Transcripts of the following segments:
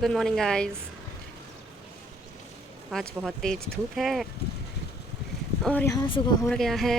Good morning guys. आज बहुत तेज धूप है और यहाँ सुबह हो गया है।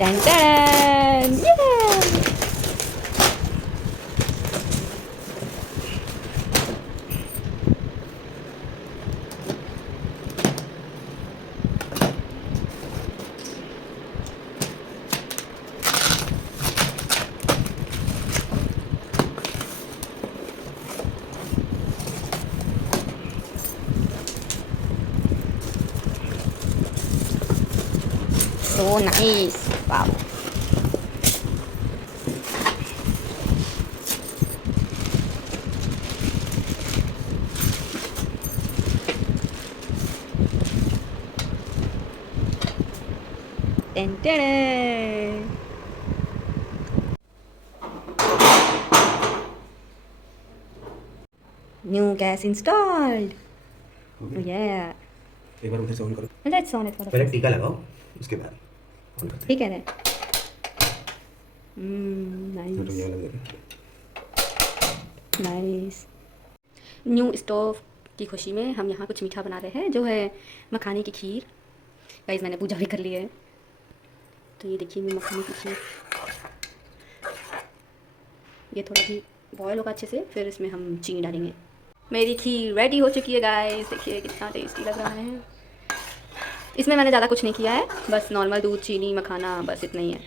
टन टन so nice. Wow. Dun, dun, dun. New gas installed. Oh yeah. एक बार उधर से ऑन करो। Let's on it for the पहले first. टीका लगाओ, उसके बाद ऑन करते हैं। ठीक है ना? तो नाइस ये वाला दे दे। नाइस। न्यू स्टोव की खुशी में हम यहाँ कुछ मीठा बना रहे हैं, जो है मखाने की खीर। गाइस मैंने पूजा भी कर ली है, तो ये देखिए मैं मखाने की खीर। ये थोड़ा भी बॉयल होगा अच्छे से, फिर इसमें हम चीनी डालेंगे। मेरी खीर रेडी हो चुकी है गाइस, देखिए कितना टेस्टी लग रहा है। इसमें मैंने ज़्यादा कुछ नहीं किया है, बस नॉर्मल दूध, चीनी, मखाना, बस इतना ही है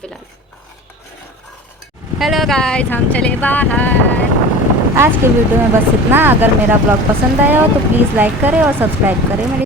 फिलहाल। हेलो गाइस, हम चले बाहर। आज के वीडियो में बस इतना। अगर मेरा ब्लॉग पसंद आया हो तो प्लीज़ लाइक करें और सब्सक्राइब करें मेरे